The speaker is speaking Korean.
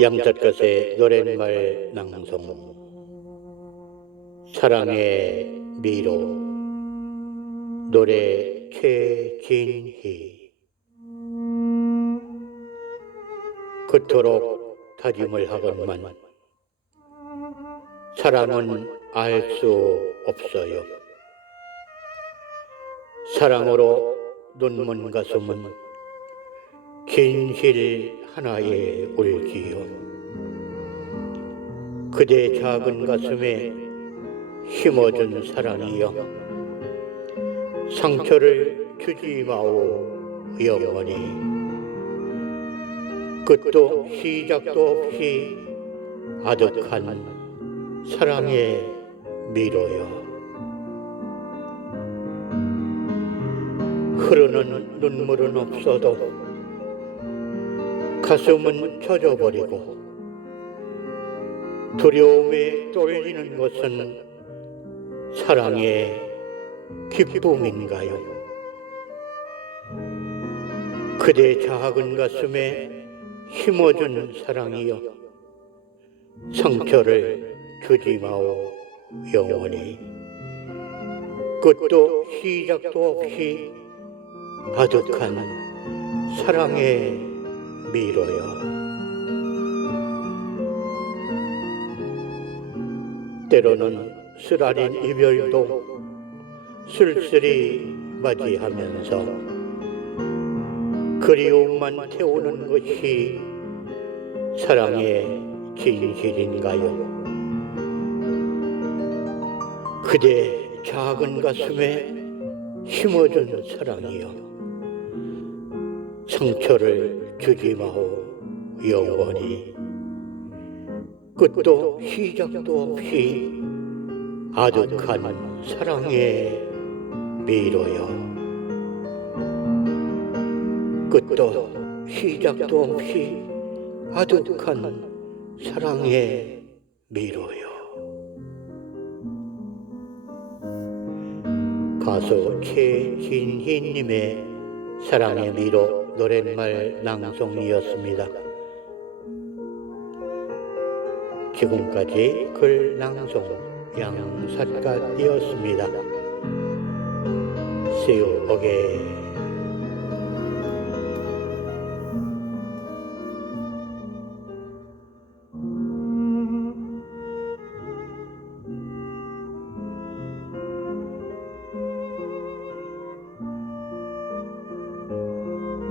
양잣것의 노랫말 낭송. 사랑의 미로. 노래 최진희. 그토록 다짐을 하건만 사랑은 알 수 없어요. 사랑으로 눈먼 가슴은 진실 하나에 울지요. 그대 작은 가슴에 심어준 사랑이여. 상처를 주지 마오 영원히. 끝도 시작도 없이 아득한 사랑의 미로여. 흐르는 눈물은 없어도 가슴은 젖어버리고 두려움에 떨리는 것은 사랑의 기쁨인가요? 그대 작은 가슴에 심어준 사랑이여 상처를 주지 마오 영원히 끝도 시작도 없이 아득한 사랑의 미로요. 때로는 쓰라린 이별도 쓸쓸히 맞이하면서 그리움만 태우는 것이 사랑의 진실인가요? 그대 작은 가슴에 심어준 사랑이여 상처를 주지 마오 영원히. 끝도 시작도 없이 아득한 사랑의 미로여. 끝도 시작도 없이 아득한 사랑의 미로여. 가수 최진희님의 사랑의 미로 노랫말 낭송이었습니다. 지금까지 글 낭송 양사가이었습니다. See you again.